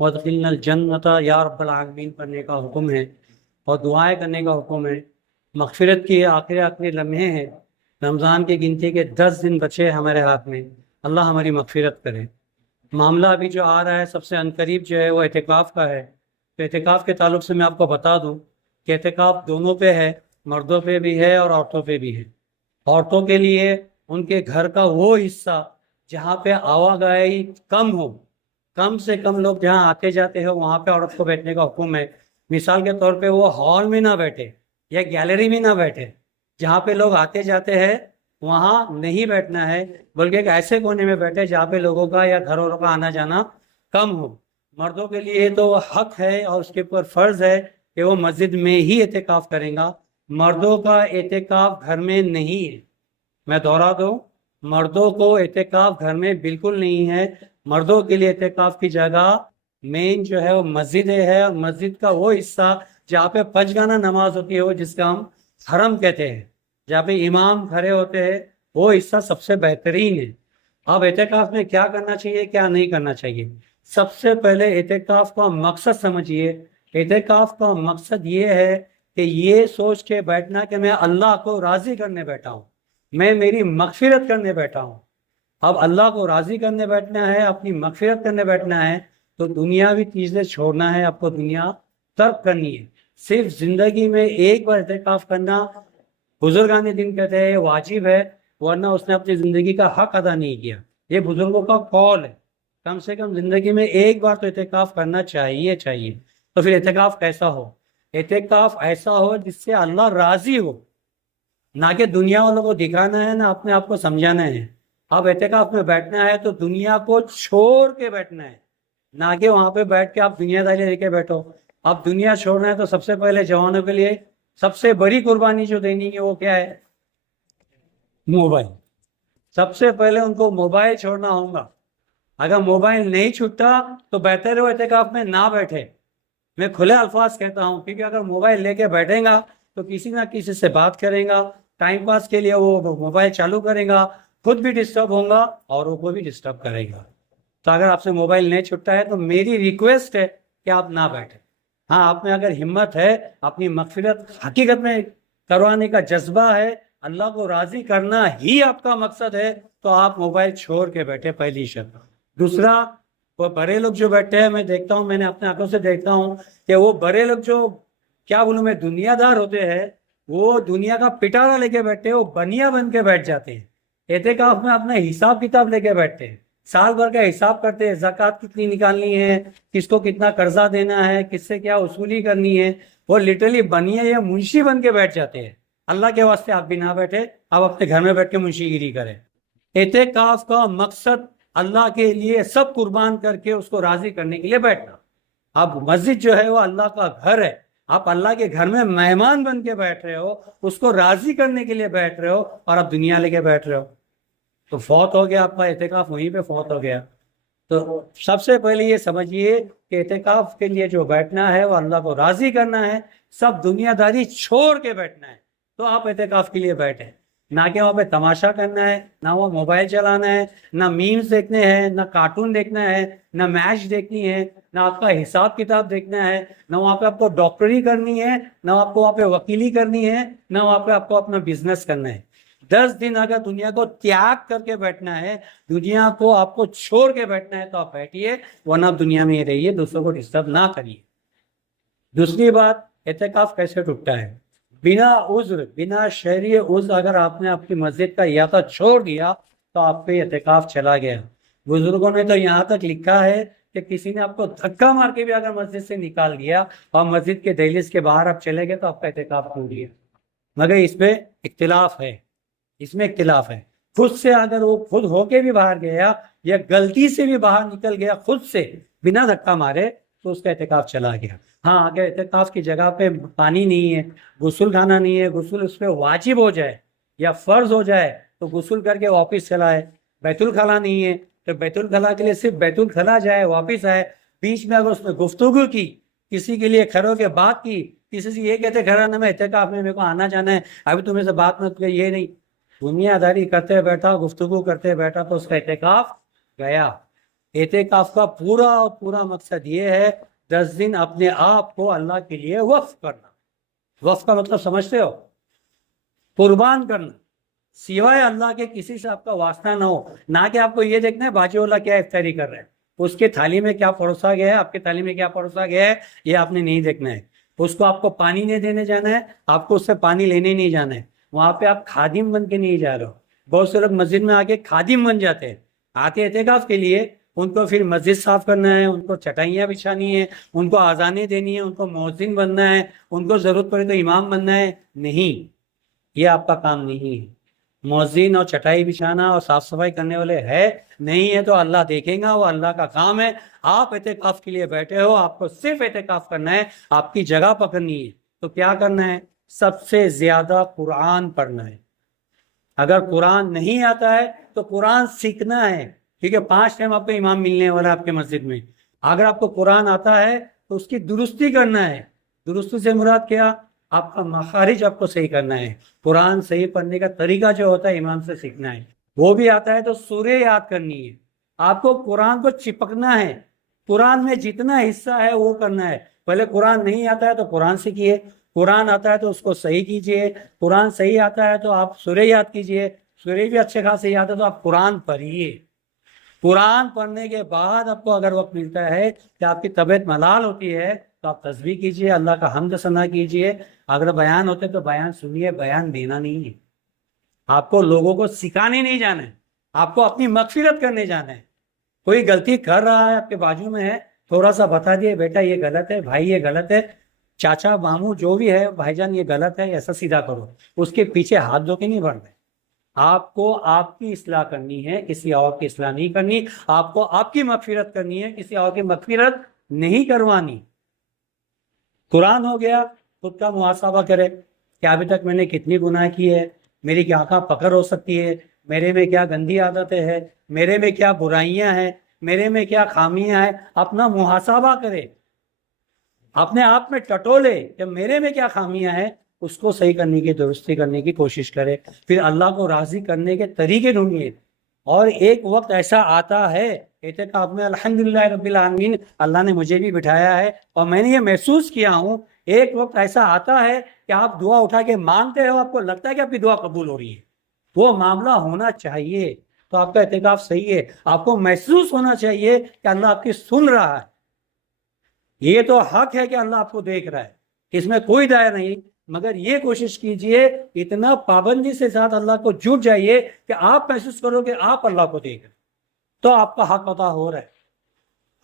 وَأَدْخِلْنَا الْجَنَّةَ یا رب العالمین پڑھنے کا حکم ہے، اور دعائیں کرنے کا حکم ہے۔ مغفرت کے آخری لمحے ہیں، رمضان کی گنتی کے 10 دن بچے ہیں ہمارے ہاتھ میں، اللہ ہماری مغفرت کرے۔ معاملہ ابھی جو آ رہا ہے سب سے عنقریب جو ہے وہ اعتکاف کا ہے۔ تو اعتکاف کے تعلق سے میں آپ کو بتا دوں کہ اعتکاف دونوں پہ ہے، مردوں پہ بھی ہے اور عورتوں پہ بھی ہے۔ عورتوں کے لیے ان کے گھر کا وہ حصہ جہاں پہ آواگاہی کم ہو، کم سے کم لوگ جہاں آتے جاتے ہو، وہاں پہ عورت کو بیٹھنے کا حکم ہے۔ مثال کے طور پہ وہ ہال میں نہ بیٹھے یا گیلری میں نہ بیٹھے، جہاں پہ لوگ آتے جاتے ہیں وہاں نہیں بیٹھنا ہے، بلکہ ایک ایسے کونے میں بیٹھے جہاں پہ لوگوں کا یا گھر والوں کا آنا جانا کم ہو۔ مردوں کے لیے تو حق ہے اور اس کے اوپر فرض ہے کہ وہ مسجد میں ہی اعتکاف کریں گا۔ مردوں کا اعتکاف گھر میں نہیں ہے، میں دوہرا دوں، مردوں کو اعتکاف گھر میں بالکل نہیں ہے۔ مردوں کے لیے اعتکاف کی جگہ مین جو ہے وہ مسجد ہے، اور مسجد کا وہ حصہ جہاں پہ پنجگانہ نماز ہوتی ہے، وہ جس کا ہم حرم کہتے ہیں، جہاں پہ امام کھڑے ہوتے ہیں، وہ حصہ سب سے بہترین ہے۔ اب اعتکاف میں کیا کرنا چاہیے، کیا نہیں کرنا چاہیے؟ سب سے پہلے اعتکاف کا مقصد سمجھیے۔ اعتکاف کا مقصد یہ ہے کہ یہ سوچ کے بیٹھنا کہ میں اللہ کو راضی کرنے بیٹھا ہوں، میں میری مغفرت کرنے بیٹھا ہوں۔ اب اللہ کو راضی کرنے بیٹھنا ہے، اپنی مغفرت کرنے بیٹھنا ہے، تو دنیاوی چیزیں چھوڑنا ہے، آپ کو دنیا ترک کرنی ہے۔ صرف زندگی میں ایک بار اعتکاف کرنا بزرگان دین کہتے ہیں واجب ہے، ورنہ اس نے اپنی زندگی کا حق ادا نہیں کیا۔ یہ بزرگوں کا قول ہے، کم سے کم زندگی میں ایک بار تو اعتکاف کرنا چاہیے۔ تو پھر اعتکاف کیسا ہو؟ اعتکاف ایسا ہو جس سے اللہ راضی ہو، نہ کہ دنیا والوں کو دکھانا ہے، نہ اپنے آپ کو سمجھانا ہے۔ اب اعتکاف میں بیٹھنا ہے تو دنیا کو چھوڑ کے بیٹھنا ہے، نہ کہ وہاں پہ بیٹھ کے آپ دنیا داری لے کے بیٹھو۔ اب دنیا چھوڑنا ہے تو سب سے پہلے جوانوں کے لیے سب سے بڑی قربانی جو دینی ہے وہ کیا ہے؟ موبائل۔ سب سے پہلے ان کو موبائل چھوڑنا ہوگا۔ اگر موبائل نہیں چھوٹتا تو بہتر ہو اعتکاف میں نہ بیٹھے، میں کھلے الفاظ کہتا ہوں، کیونکہ اگر موبائل لے کے بیٹھیں گا تو کسی نہ کسی سے بات کریں گا، ٹائم پاس کے لیے وہ موبائل چالو کریں گا، خود بھی ڈسٹرب ہوں گا اور وہ کو بھی ڈسٹرب کرے گا۔ تو اگر آپ سے موبائل نہیں چھٹتا ہے تو میری ریکویسٹ ہے کہ آپ نہ بیٹھیں۔ ہاں، آپ میں اگر ہمت ہے، اپنی مغفرت حقیقت میں کروانے کا جذبہ ہے، اللہ کو راضی کرنا ہی آپ کا مقصد ہے، تو آپ موبائل چھوڑ کے بیٹھے، پہلی شرط۔ دوسرا، وہ بڑے لوگ جو بیٹھے ہیں، میں دیکھتا ہوں، میں نے اپنے آنکھوں سے دیکھتا ہوں کہ وہ بڑے لوگ جو کیا بولوں میں دنیا دار ہوتے ہیں، وہ دنیا کا پٹارا لے کے بیٹھتے ہیں، وہ بنیا بن کے بیٹھ جاتے ہیں۔ اعتکاف میں اپنا حساب کتاب لے کے بیٹھتے ہیں، سال بھر کا حساب کرتے ہیں، زکوٰۃ کتنی نکالنی ہے، کس کو کتنا قرضہ دینا ہے، کس سے کیا وصولی کرنی ہے۔ وہ لٹرلی بنیا یا منشی بن کے بیٹھ جاتے ہیں۔ اللہ کے واسطے آپ بھی نہ بیٹھے، آپ اپنے گھر میں بیٹھ کے منشی گیری کریں۔ اعتکاف کا مقصد اللہ کے لیے سب قربان کر کے اس کو راضی کرنے کے لیے بیٹھنا۔ اب مسجد جو ہے وہ اللہ کا گھر ہے، آپ اللہ کے گھر میں مہمان بن کے بیٹھ رہے ہو، اس کو راضی کرنے کے لیے بیٹھ رہے ہو، اور آپ دنیا لے کے بیٹھ رہے ہو، تو فوت ہو گیا آپ کا اعتکاف، وہیں پہ فوت ہو گیا۔ تو سب سے پہلے یہ سمجھیے کہ اعتکاف کے لیے جو بیٹھنا ہے وہ اللہ کو راضی کرنا ہے، سب دنیا داری چھوڑ کے بیٹھنا ہے، تو آپ اعتکاف کے لیے بیٹھیں۔ نہ کہ وہاں پہ تماشا کرنا ہے، نہ وہ موبائل چلانا ہے، نہ میمز دیکھنے ہیں، نہ کارٹون دیکھنا ہے، نہ میچ دیکھنی ہے، نہ آپ کا حساب کتاب دیکھنا ہے، نہ وہاں پہ آپ کو ڈاکٹری کرنی ہے، نہ آپ کو وہاں پہ وکیلی کرنی ہے، نہ وہاں پہ آپ کو اپنا بزنس کرنا ہے۔ 10 دن اگر دنیا کو تیاگ کر کے بیٹھنا ہے، دنیا کو آپ کو چھوڑ کے بیٹھنا ہے، تو آپ بیٹھیے، ورنہ آپ دنیا میں ہی رہیے، دوسروں کو ڈسٹرب نہ کریے۔ دوسری بات، اعتکاف کیسے ٹوٹتا ہے؟ بنا عذر، بنا شرعی عذر اگر آپ نے اپنی مسجد کا احاطہ چھوڑ دیا تو آپ پہ اعتکاف چلا گیا۔ بزرگوں نے تو یہاں تک لکھا ہے کہ کسی نے آپ کو دھکا مار کے بھی اگر مسجد سے نکال دیا اور مسجد کے دہلیز کے باہر آپ چلے گئے تو آپ کا اعتکاف ٹوٹ گیا۔ مگر اس میں اختلاف ہے، اس میں اختلاف ہے۔ خود سے اگر وہ خود ہو کے بھی باہر گیا یا غلطی سے بھی باہر نکل گیا خود سے بنا دھکا مارے تو اس کا اعتکاف چلا گیا۔ ہاں، اگر اعتکاف کی جگہ پہ پانی نہیں ہے، غسل خانہ نہیں ہے، غسل اس پہ واجب ہو جائے یا فرض ہو جائے تو غسل کر کے واپس چلا ہے، بیت الخلا نہیں ہے تو بیت الخلا کے لیے صرف بیت الخلا جائے، واپس آئے۔ بیچ میں اگر اس نے گفتگو کی، کسی کے لیے کھڑے ہو کے بات کی، کسی سے یہ کہتے کھڑا نہ میں اعتکاف میں، میرے کو آنا جانا ہے، ابھی تم سے بات مت کر، یہ نہیں، دنیا داری کرتے بیٹھا، گفتگو کرتے بیٹھا، تو اس کا اعتکاف گیا۔ اعتکاف کا پورا اور پورا مقصد یہ ہے 10 دن اپنے آپ کو اللہ کے لیے وقف کرنا. وقف کا مطلب سمجھتے ہو؟ قربان کرنا، سوائے اللہ کے کسی سے آپ کا واسطہ نہ ہو. نہ کہ آپ کو یہ دیکھنا ہے باجی والا کیا افطاری کر رہا ہے، اس کی تھالی میں کیا پروسا گیا ہے، آپ کی تھالی میں کیا پروسا گیا ہے، یہ آپ نے نہیں دیکھنا ہے. اس کو آپ کو پانی نہیں دینے جانا ہے، آپ کو اس سے پانی لینے نہیں جانا ہے. وہاں پہ آپ خادم بن کے نہیں جا رہے ہو. بہت سے لوگ مسجد میں آ کے خادم بن جاتے ہیں، آتے اعتکاف کے لیے. ان کو پھر مسجد صاف کرنا ہے، ان کو چٹائیاں بچھانی ہے، ان کو اذانیں دینی ہے، ان کو مؤذن بننا ہے، ان کو ضرورت پڑے تو امام بننا ہے. نہیں، یہ آپ کا کام نہیں ہے. مؤذن اور چٹائی بچھانا اور صاف صفائی کرنے والے ہے نہیں ہے تو اللہ دیکھیں گا، وہ اللہ کا کام ہے. آپ اعتکاف کے لیے بیٹھے ہو، آپ کو صرف اعتکاف کرنا ہے، آپ کی جگہ پکڑنی ہے. تو کیا کرنا ہے؟ سب سے زیادہ قرآن پڑھنا ہے. اگر قرآن نہیں آتا ہے تو قرآن سیکھنا ہے، کیونکہ 5 ٹائم آپ کو امام ملنے والا ہے آپ کے مسجد میں. اگر آپ کو قرآن آتا ہے تو اس کی درستی کرنا ہے. درستی سے مراد کیا؟ آپ کا مخارج آپ کو صحیح کرنا ہے. قرآن صحیح پڑھنے کا طریقہ جو ہوتا ہے امام سے سیکھنا ہے. وہ بھی آتا ہے تو سورہ یاد کرنی ہے. آپ کو قرآن کو چپکنا ہے، قرآن میں جتنا حصہ ہے وہ کرنا ہے. پہلے قرآن نہیں آتا ہے تو قرآن سیکھیے، قرآن آتا ہے تو اس کو صحیح کیجئے. قرآن صحیح آتا ہے تو آپ سورہ یاد کیجئے، سورہ بھی اچھے خاصے یاد ہے تو آپ قرآن پڑھیے. قرآن پڑھنے کے بعد آپ کو اگر وقت ملتا ہے کہ آپ کی طبیعت ملال ہوتی ہے تو آپ تسبیح کیجئے، اللہ کا حمد ثنا کیجئے. اگر بیان ہوتے تو بیان سنیے، بیان دینا نہیں ہے. آپ کو لوگوں کو سکھانے نہیں جانا ہے، آپ کو اپنی مغفرت کرنے جانا ہے. کوئی غلطی کر رہا ہے آپ کے بازو میں ہے، تھوڑا سا بتا دیے بیٹا یہ غلط ہے، بھائی یہ غلط ہے، چاچا ماموں جو بھی ہے، بھائی جان یہ غلط ہے، ایسا سیدھا کرو. اس کے پیچھے ہاتھ دھو کے نہیں بڑھنا ہے. آپ کو آپ کی اصلاح کرنی ہے، کسی اور کی اصلاح نہیں کرنی. آپ کو آپ کی مغفرت کرنی ہے، کسی اور کی مغفرت نہیں کروانی. قرآن ہو گیا، خود کا محاسبہ کرے کہ ابھی تک میں نے کتنی گناہ کی ہے، میری کیا کہاں پکڑ ہو سکتی ہے، میرے میں کیا گندی عادتیں ہیں، میرے میں کیا برائیاں ہیں، میرے میں کیا خامیاں ہیں. اپنا محاسبہ کرے، اپنے آپ میں ٹٹولے کہ میرے میں کیا خامیاں ہیں، اس کو صحیح کرنے کی، درستی کرنے کی کوشش کرے. پھر اللہ کو راضی کرنے کے طریقے ڈھونڈیے. اور ایک وقت ایسا آتا ہے اعتکاف میں، الحمدللہ رب العالمین، اللہ نے مجھے بھی بٹھایا ہے اور میں نے یہ محسوس کیا ہوں، ایک وقت ایسا آتا ہے کہ آپ دعا اٹھا کے مانگتے ہو، آپ کو لگتا ہے کہ آپ کی دعا قبول ہو رہی ہے. وہ معاملہ ہونا چاہیے تو آپ کا اعتکاف صحیح ہے. آپ کو محسوس ہونا چاہیے کہ اللہ آپ کی سن رہا ہے. یہ تو حق ہے کہ اللہ آپ کو دیکھ رہا ہے، اس میں کوئی دائر نہیں. مگر یہ کوشش کیجئے، اتنا پابندی سے ساتھ اللہ کو جٹ جائیے کہ آپ محسوس کرو کہ آپ اللہ کو دیکھ رہے، تو آپ کا حق ادا ہو رہا ہے.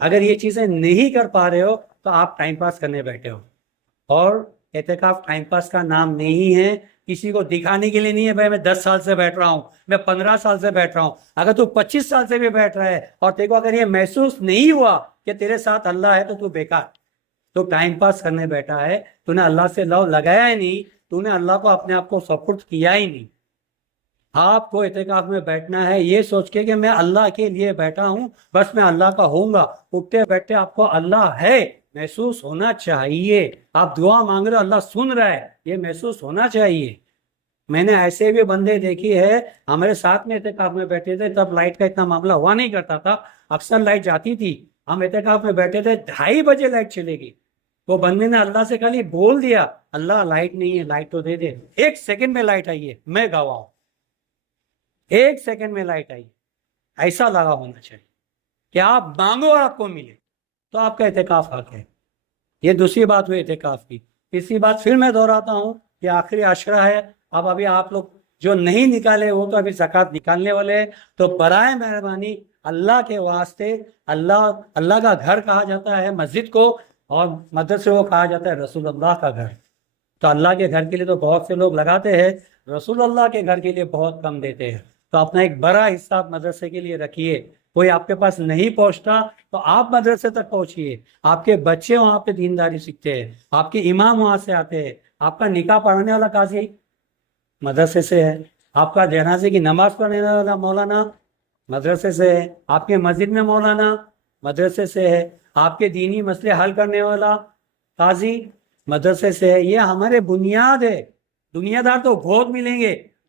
اگر یہ چیزیں نہیں کر پا رہے ہو تو آپ ٹائم پاس کرنے بیٹھے ہو. اور اعتکاف ٹائم پاس کا نام نہیں ہے، کسی کو دکھانے کے لیے نہیں ہے. بھائی میں 10 سال سے بیٹھ رہا ہوں، میں 15 سال سے بیٹھ رہا ہوں. اگر تو 25 سال سے بھی بیٹھ رہا ہے اور تیرے کو اگر یہ محسوس نہیں ہوا کہ تیرے ساتھ اللہ ہے تو بیکار، تو ٹائم پاس کرنے بیٹھا ہے. تو نے اللہ سے لو لگایا ہی نہیں، تو نے اللہ کو اپنے آپ کو سپرد کیا ہی نہیں. آپ کو اعتکاف میں بیٹھنا ہے یہ سوچ کے کہ میں اللہ کے لیے بیٹھا ہوں، بس میں اللہ کا ہوں گا. اٹھتے بیٹھتے آپ کو اللہ ہے محسوس ہونا چاہیے. آپ دعا مانگ رہے ہو، اللہ سن رہا ہے، یہ محسوس ہونا چاہیے. میں نے ایسے بھی بندے دیکھی ہے، ہمارے ساتھ میں اعتکاف میں بیٹھے تھے، تب لائٹ کا اتنا معاملہ ہوا نہیں کرتا تھا، اکثر لائٹ جاتی تھی. ہم اعتکاف میں بیٹھے تھے، 2:30 بجے لائٹ چلے گی. وہ بندے نے اللہ سے خالی بول دیا، اللہ لائٹ نہیں ہے، لائٹ تو دے دے. 1 سیکنڈ میں لائٹ آئی ہے، میں گواہ ہوں. 1 سیکنڈ میں لائٹ آئی. ایسا لگا ہونا چاہیے کہ آپ مانگو اور آپ کو ملے، تو آپ کا اعتکاف حق ہے. یہ دوسری بات ہوئی اعتکاف کی. تیسری بات پھر میں دہراتا ہوں کہ آخری عشرہ ہے. اب ابھی آپ لوگ جو نہیں نکالے وہ تو ابھی زکوٰۃ نکالنے والے ہیں. تو برائے مہربانی اللہ کے واسطے، اللہ کا گھر کہا جاتا ہے مسجد کو، اور مدرسے کو کہا جاتا ہے رسول اللہ کا گھر. تو اللہ کے گھر کے لیے تو بہت سے لوگ لگاتے ہیں، رسول اللہ کے گھر کے لیے بہت کم دیتے ہیں. تو اپنا ایک بڑا حصہ آپ مدرسے کے لیے رکھیے. کوئی آپ کے پاس نہیں پہنچتا تو آپ مدرسے تک پہنچیے. آپ کے بچے وہاں پہ دینداری سیکھتے ہیں، آپ کے امام وہاں سے آتے ہیں. آپ کا نکاح پڑھنے والا قاضی مدرسے سے ہے، آپ کا جنازے کی نماز پڑھنے والا مولانا مدرسے سے ہے، آپ کے مسجد میں مولانا مدرسے سے ہے، آپ کے دینی مسئلے حل کرنے والا قاضی مدرسے سے ہے. یہ ہمارے بنیاد ہے. دنیا دار تو بہت ملیں گے،